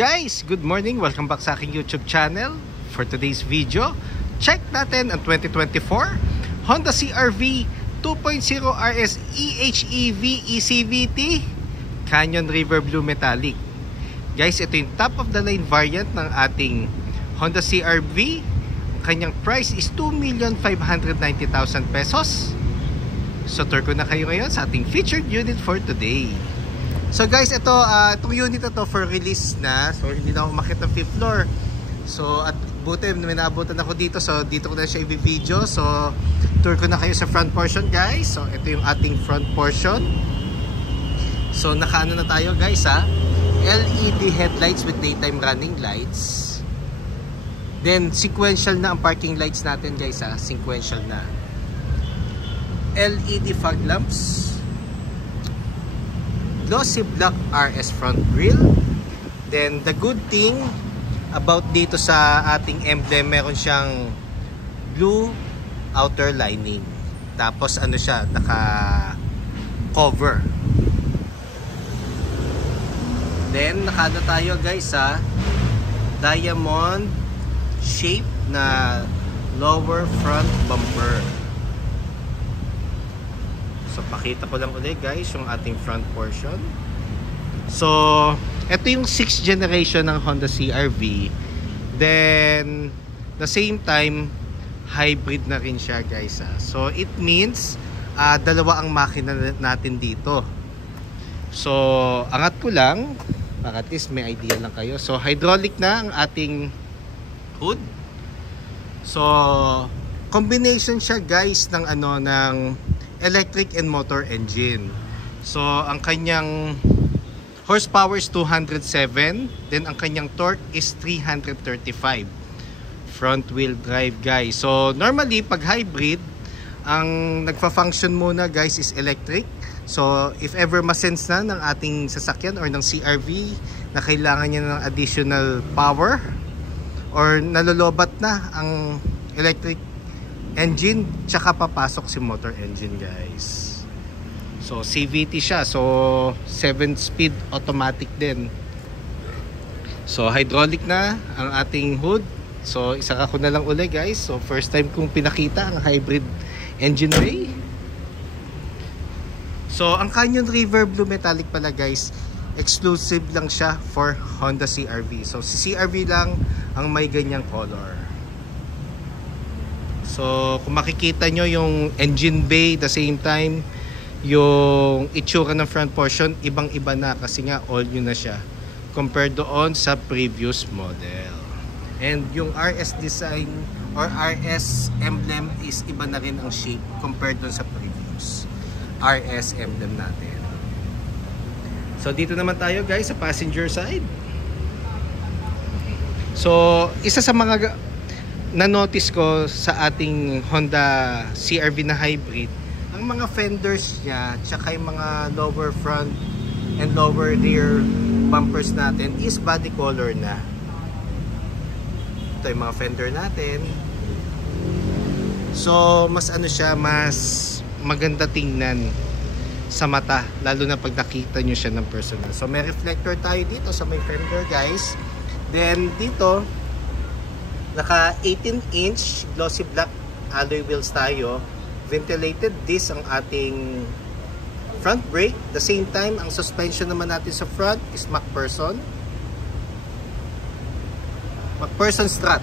Guys, good morning. Welcome back sa aking YouTube channel. For today's video, check natin ang 2024 Honda CR-V 2.0 RS EHEV ECVT Canyon River Blue Metallic. Guys, ito yung top of the line variant ng ating Honda CR-V. Kanyang price is 2,590,000 pesos. So tour ko na kayo ngayon sa ating featured unit for today. So guys, itong unit na to for release na. So hindi na ako umakyat ng 5th floor. So at buti may naabutan ako dito. So dito ko na siya i-video. So tour ko na kayo sa front portion guys. So ito yung ating front portion. So nakaano na tayo guys ha. LED headlights with daytime running lights. Then sequential na ang parking lights natin guys ha. Sequential na. LED fog lamps. Glossy black RS front grille. Then the good thing about dito sa ating emblem, meron siyang blue outer lining. Tapos ano siya, naka cover. Then nakaano tayo guys sa diamond shape na lower front bumper. So pakita ko lang ulit guys yung ating front portion. So ito yung 6th generation ng Honda CR-V. Then the same time hybrid na rin siya guys ha. So it means dalawa ang makina natin dito. So angat ko lang para at least may idea lang kayo. So hydraulic na ang ating hood. So combination siya guys ng ng electric and motor engine. So ang kanyang horsepower is 207, then ang kanyang torque is 335. Front wheel drive guys. So normally pag hybrid, ang nagfa-function muna guys is electric. So if ever masense na ng ating sasakyan or ng CR-V na kailangan niya ng additional power or nalolobat na ang electric engine, tsaka papasok si motor engine guys. So CVT siya, so 7-speed automatic din. So hydraulic na ang ating hood. So isa ko na lang uli guys. So first time kong pinakita ang hybrid engine bay. So ang Canyon River Blue Metallic pala guys, exclusive lang siya for Honda CR-V. So si CR-V lang ang may ganyang color. So kung makikita nyo yung engine bay, the same time yung itsura ng front portion ibang iba na kasi nga all new na siya compared doon sa previous model. And yung RS design or RS emblem is iba na rin ang shape compared doon sa previous RS emblem natin. So dito naman tayo guys sa passenger side. So isa sa mga na-notice ko sa ating Honda CR-V na hybrid, ang mga fenders niya tsaka yung mga lower front and lower rear bumpers natin is body color na. Ito yung mga fender natin. So mas siya, mas maganda tingnan sa mata, lalo na pag nakita nyo siya ng personal. So may reflector tayo dito sa may fender guys. Then dito naka 18-inch glossy black alloy wheels tayo. Ventilated disc ang ating front brake. The same time, ang suspension naman natin sa front is MacPherson strut.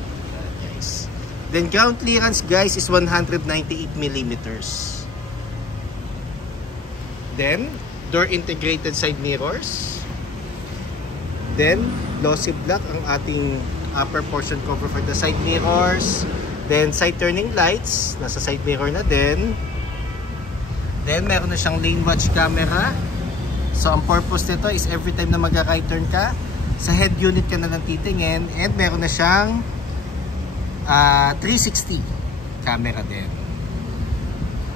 Guys. Then ground clearance guys is 198mm. Then door integrated side mirrors. Then glossy black ang ating upper portion cover for the side mirrors. Then side turning lights, nasa side mirror na din. Then meron na siyang lane watch camera. So ang purpose nito is every time na mag-right turn ka, sa head unit ka na lang titingin. And meron na siyang 360 camera din.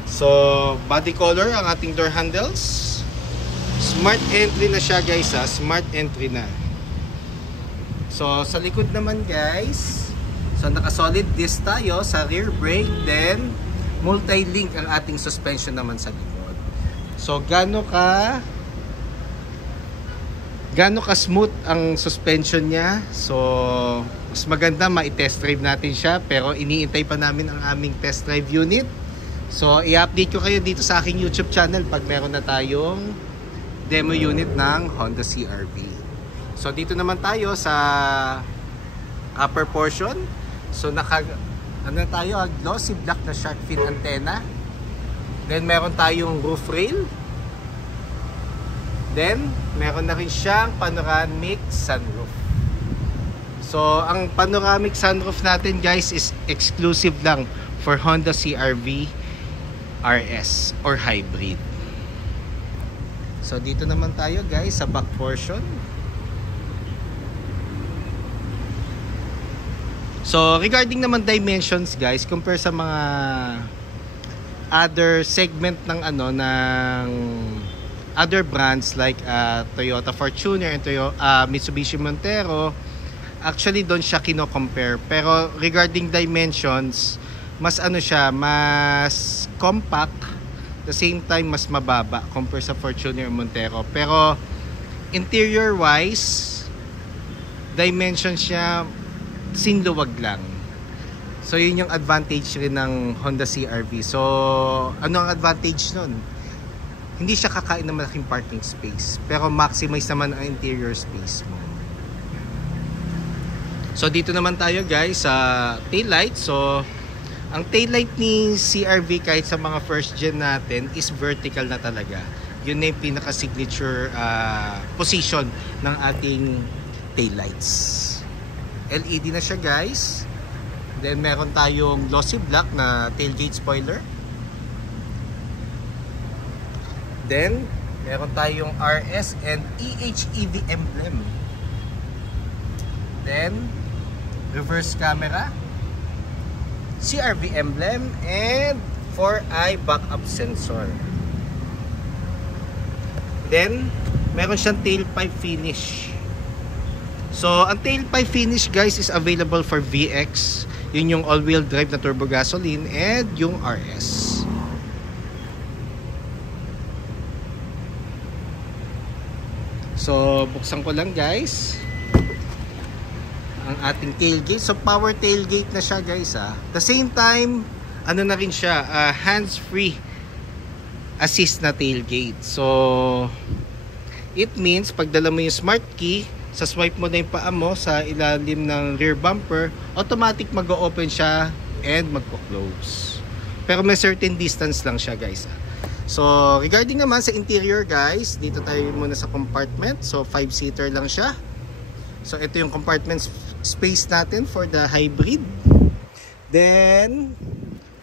So body color ang ating door handles. Smart entry na siya guys ha, smart entry na. So sa likod naman guys, so naka-solid disc tayo sa rear brake, then multi-link ang ating suspension naman sa likod. So gaano ka gaano ka-smooth ang suspension niya. So, mas maganda ma-test drive natin siya. Pero iniintay pa namin ang aming test drive unit. So, i-update ko kayo dito sa aking YouTube channel pag meron na tayong demo unit ng Honda CR-V. So, dito naman tayo sa upper portion. So, ano tayo, glossy black na shark fin antenna. Then, meron tayong roof rail. Then, meron na rin siyang panoramic sunroof. So, ang panoramic sunroof natin guys is exclusive lang for Honda CR-V RS or hybrid. So, dito naman tayo guys sa back portion. So, regarding naman dimensions guys, compare sa mga other segment ng other brands like Toyota Fortuner and Mitsubishi Montero, actually doon siya kino-compare. Pero regarding dimensions, mas mas compact, the same time mas mababa compare sa Fortuner Montero. Pero interior wise, dimensions siya sinluwag lang. So yun yung advantage rin ng Honda CR-V. So ano ang advantage nun? Hindi siya kakain ng malaking parking space, pero maximize naman ang interior space mo. So dito naman tayo guys sa taillight. So ang taillight ni CR-V kahit sa mga first gen natin is vertical na talaga. Yun na yung pinaka signature position ng ating taillights. LED na siya guys. Then meron tayong glossy black na tailgate spoiler. Then, meron tayong RS and EHEV emblem. Then, reverse camera, CR-V emblem, and 4-eye backup sensor. Then, meron siyang tailpipe finish. So, ang tailpipe finish guys is available for VX. Yun yung all-wheel drive na turbo gasoline and yung RS. So, buksan ko lang guys ang ating tailgate. So, power tailgate na siya guys The same time, ano na rin siya, hands-free assist na tailgate. So, it means, pagdala mo yung smart key, sa swipe mo na yung paa mo sa ilalim ng rear bumper, automatic mag-o-open siya and magpo-close. Pero may certain distance lang siya guys So, regarding naman sa interior guys, dito tayo muna sa compartment. So, 5-seater lang siya. So, ito yung compartment space natin for the hybrid. Then,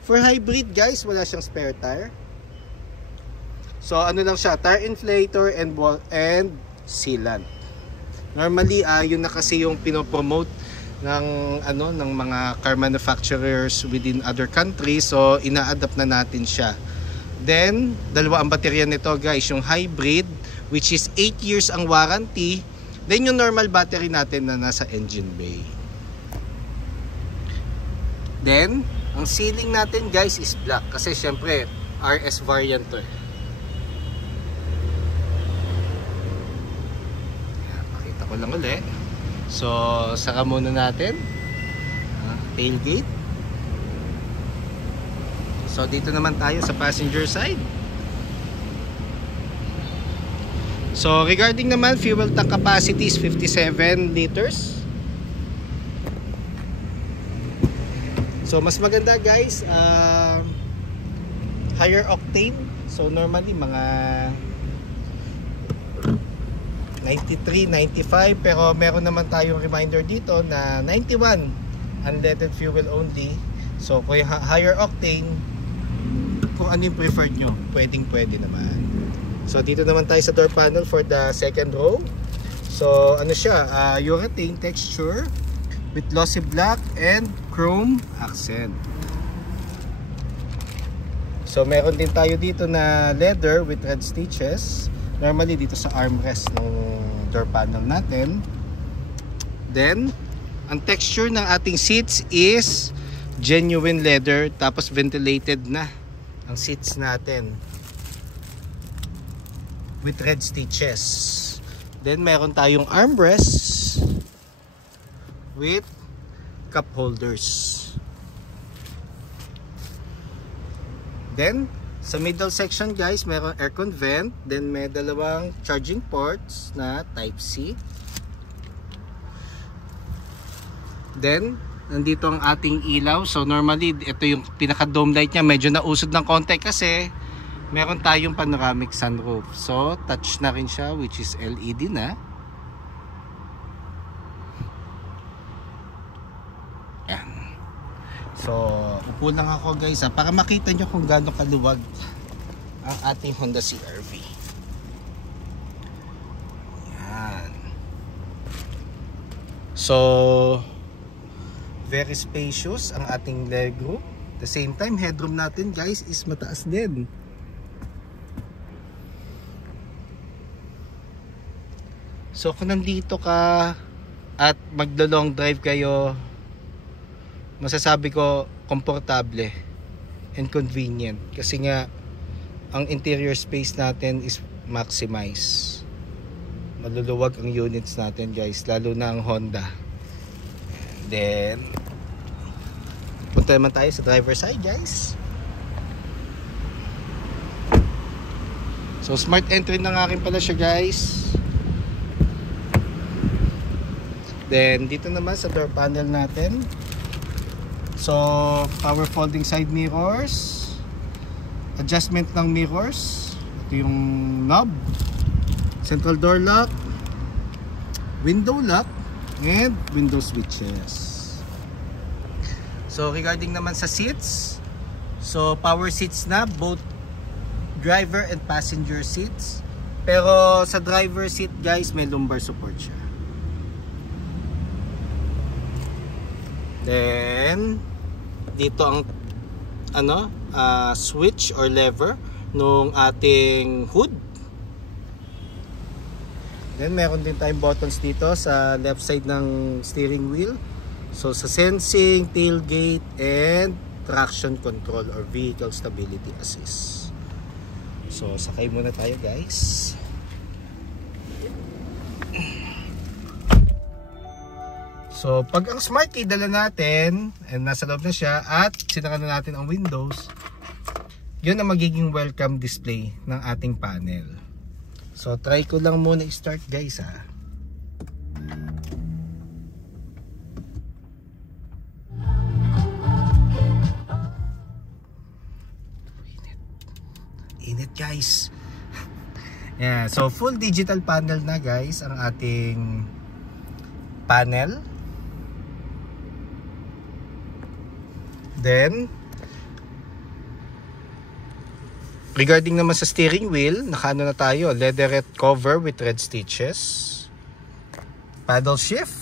for hybrid guys, wala siyang spare tire. So, ano lang siya, tire inflator and sealant. Normally, yun na kasi yung pinopromote ng ng mga car manufacturers within other countries. So, ina-adapt na natin siya. Then, dalawa ang baterya nito guys, yung hybrid which is 8 years ang warranty. Then yung normal battery natin na nasa engine bay. Then, ang ceiling natin guys is black kasi syempre RS variant to Pakita ko lang ulit. So, saka muna natin tailgate. So, dito naman tayo sa passenger side. So, regarding naman, fuel tank capacity is 57 liters. So, mas maganda guys, higher octane. So, normally mga 93, 95. Pero meron naman tayong reminder dito na 91 unleaded fuel only. So, kung higher octane, kung ano yung preferred nyo, pwede naman. So dito naman tayo sa door panel for the second row. So ano siya, urethane texture with glossy black and chrome accent. So meron din tayo dito na leather with red stitches. Normally dito sa armrest ng door panel natin. Then ang texture ng ating seats is genuine leather, tapos ventilated na ang seats natin with red stitches. Then meron tayong armrest with cup holders. Then sa middle section guys, meron aircon vent, then may dalawang charging ports na type C. Then nandito ang ating ilaw. So normally ito yung pinaka dome light niya, medyo nausod ng konti kasi meron tayong panoramic sunroof. So touch na rin siya, which is LED na. Yan. So upo lang ako guys para makita nyo kung gaano kaluwag ang ating Honda CR-V. Yan. So very spacious ang ating legroom. At the same time, headroom natin guys is mataas din. So kung nandito ka at maglo-long drive kayo, masasabi ko komportable and convenient kasi nga ang interior space natin is maximize. Maluluwag ang units natin guys, lalo na ang Honda. And then punta naman tayo sa driver side guys. So smart entry na nga rin pala siya guys. Then dito naman sa door panel natin, so power folding side mirrors, adjustment ng mirrors, ito yung knob, central door lock, window lock, and window switches. So regarding naman sa seats, so power seats na, both driver and passenger seats, pero sa driver seat guys may lumbar support siya. Then dito ang switch or lever nung ating hood. Then meron din tayong buttons dito sa left side ng steering wheel. So sa sensing, tailgate, and traction control or vehicle stability assist. So sakay muna tayo guys. So pag ang smart key dala natin and nasa loob na siya at sinara na natin ang windows, yun ang magiging welcome display ng ating panel. So try ko lang muna i-start guys ha. Init guys. Yeah, so full digital panel na guys ang ating panel. Then regarding naman sa steering wheel, nakaano na tayo, leatherette cover with red stitches. Paddle shift,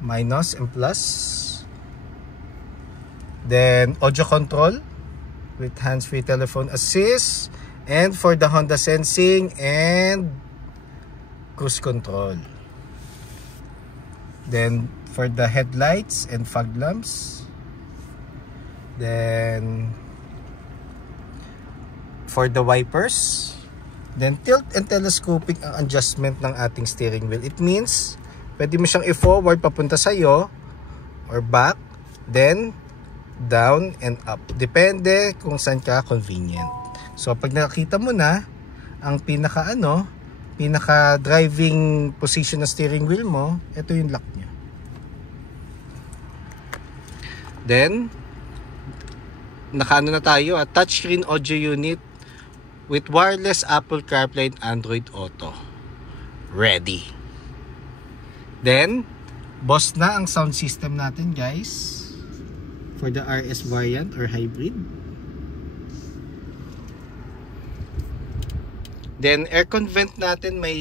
minus and plus. Then audio control with hands-free telephone assist, and for the Honda sensing and cruise control. Then for the headlights and fog lamps. Then for the wipers, then tilt and telescopic ang adjustment ng ating steering wheel. It means pwede mo siyang i-forward papunta sa iyo or back, then down and up. Depende kung saan ka convenient. So pag nakita mo na ang pinaka driving position ng steering wheel mo, ito yung lock niya. Then nakaano na tayo at touchscreen audio unit with wireless Apple CarPlay and Android Auto. Ready. Then boss na ang sound system natin guys for the RS variant or hybrid. Then aircon vent natin may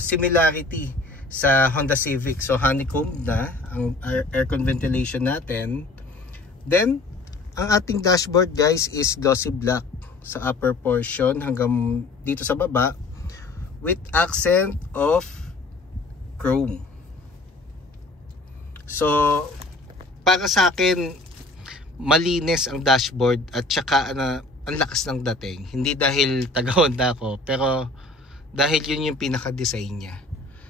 similarity sa Honda Civic. So honeycomb na ang aircon ventilation natin. Then ang ating dashboard guys is glossy black sa upper portion hanggang dito sa baba with accent of chrome. So para sa akin malinis ang dashboard at saka ang lakas ng dating. Hindi dahil taga Honda ako, pero dahil yun yung pinaka-design niya.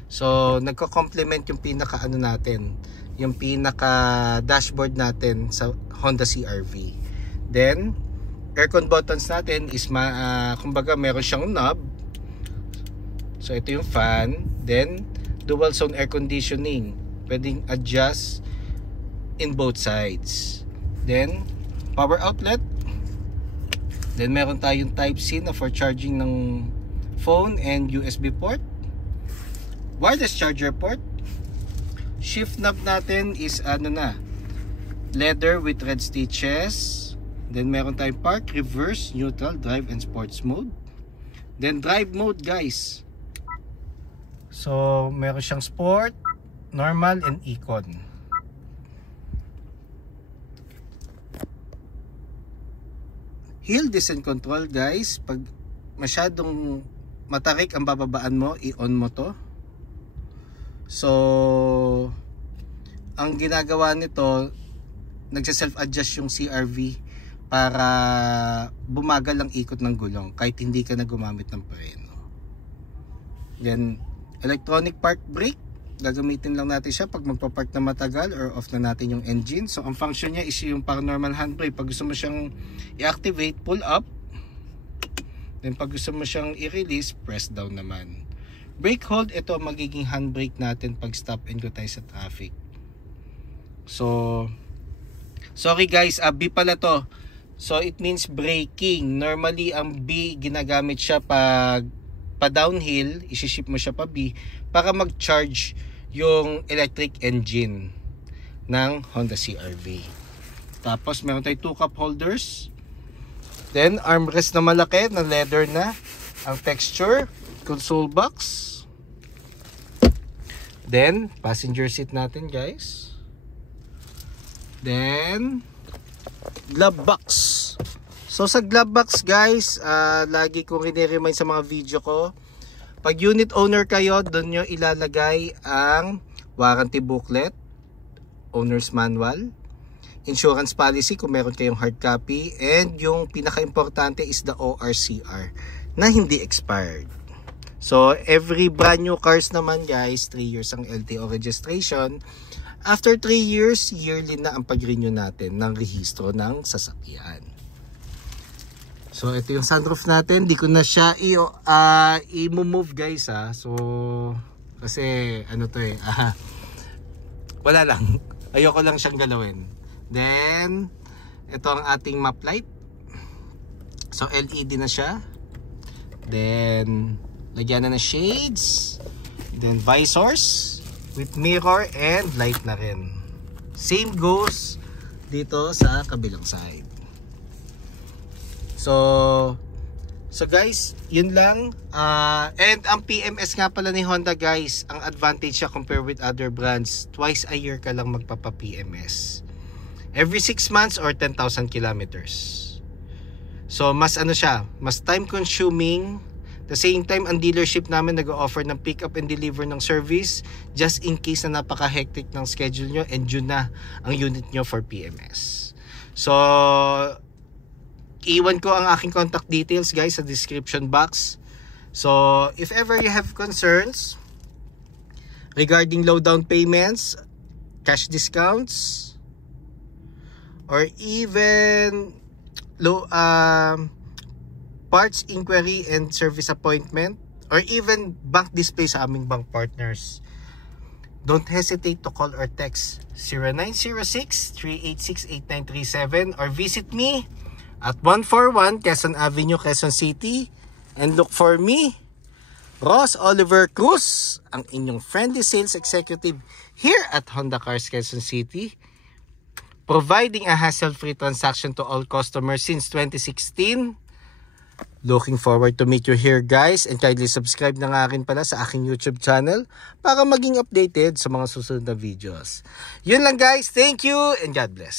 So, nagko-complement yung pinaka-ano natin, yung pinaka-dashboard natin sa Honda CR-V. Then, aircon buttons natin is, kumbaga, meron siyang knob. So, ito yung fan. Then, dual zone air conditioning. Pwedeng adjust in both sides. Then, power outlet. Then, meron tayong Type-C na for charging ng phone and USB port. Wireless charger port. Shift knob natin is leather with red stitches. Then meron tayong park, reverse, neutral, drive, and sports mode. Then drive mode, guys. So meron siyang sport, normal, and econ. Hill descent control, guys. Pag masyadong matarik ang bababaan mo, i-on mo to. So, ang ginagawa nito, nagsa-self-adjust yung CR-V para bumagal ang ikot ng gulong kahit hindi ka na gumamit ng preno. Then, electronic park brake. Gagamitin lang natin siya pag magpapark na matagal or off na natin yung engine. So, ang function niya is yung parang normal handbrake. Pag gusto mo siyang i-activate, pull up. Then, pag gusto mo siyang i-release, press down naman. Brake hold, ito ang magiging handbrake natin pag stop and go tayo sa traffic. So, sorry guys, B pala to. So, it means braking. Normally, ang B, ginagamit siya pag pa-downhill, isi-shift mo siya pa B, para mag-charge yung electric engine ng Honda CR-V. Tapos, meron tayong 2 cup holders. Then, armrest na malaki, na leather na. Ang texture, console box. Then, passenger seat natin, guys. Then, glove box. So, sa glove box, guys, lagi kong riniremind sa mga video ko, pag unit owner kayo, doon nyo ilalagay ang warranty booklet, owner's manual, insurance policy kung meron kayong hard copy, and yung pinaka-importante is the ORCR na hindi expired. So, every brand new cars naman, guys, 3 years ang LTO registration. After 3 years, yearly na ang pag-renew natin ng rehistro ng sasakyan. So, ito yung sunroof natin. Di ko na siya i-move, guys, ha. So, kasi, ano to wala lang. Ayoko lang siyang galawin. Then, ito ang ating map light. So, LED na siya. Then, lagyan na ng shades. Then visors with mirror and light na rin. Same goes dito sa kabilang side. So guys, yun lang. And ang PMS nga pala ni Honda, guys, ang advantage siya compare with other brands, twice a year ka lang magpapa-PMS. Every 6 months or 10,000 kilometers. So mas mas time consuming. The same time, ang dealership namin nag-offer ng pick up and deliver ng service just in case na napaka-hectic ng schedule nyo and yun na ang unit nyo for PMS. So, iwan ko ang aking contact details, guys, sa description box. So, if ever you have concerns regarding low down payments, cash discounts, or even low parts inquiry and service appointment, or even bank display sa aming bank partners, don't hesitate to call or text 0906-386-8937 or visit me at 141 Quezon Avenue, Quezon City, and look for me, Ross Oliver Cruz, ang inyong friendly sales executive here at Honda Cars Quezon City, providing a hassle-free transaction to all customers since 2016. Looking forward to meet you here, guys, and kindly subscribe na nga rin pala sa aking YouTube channel para maging updated sa mga susunod na videos. Yun lang, guys. Thank you and God bless.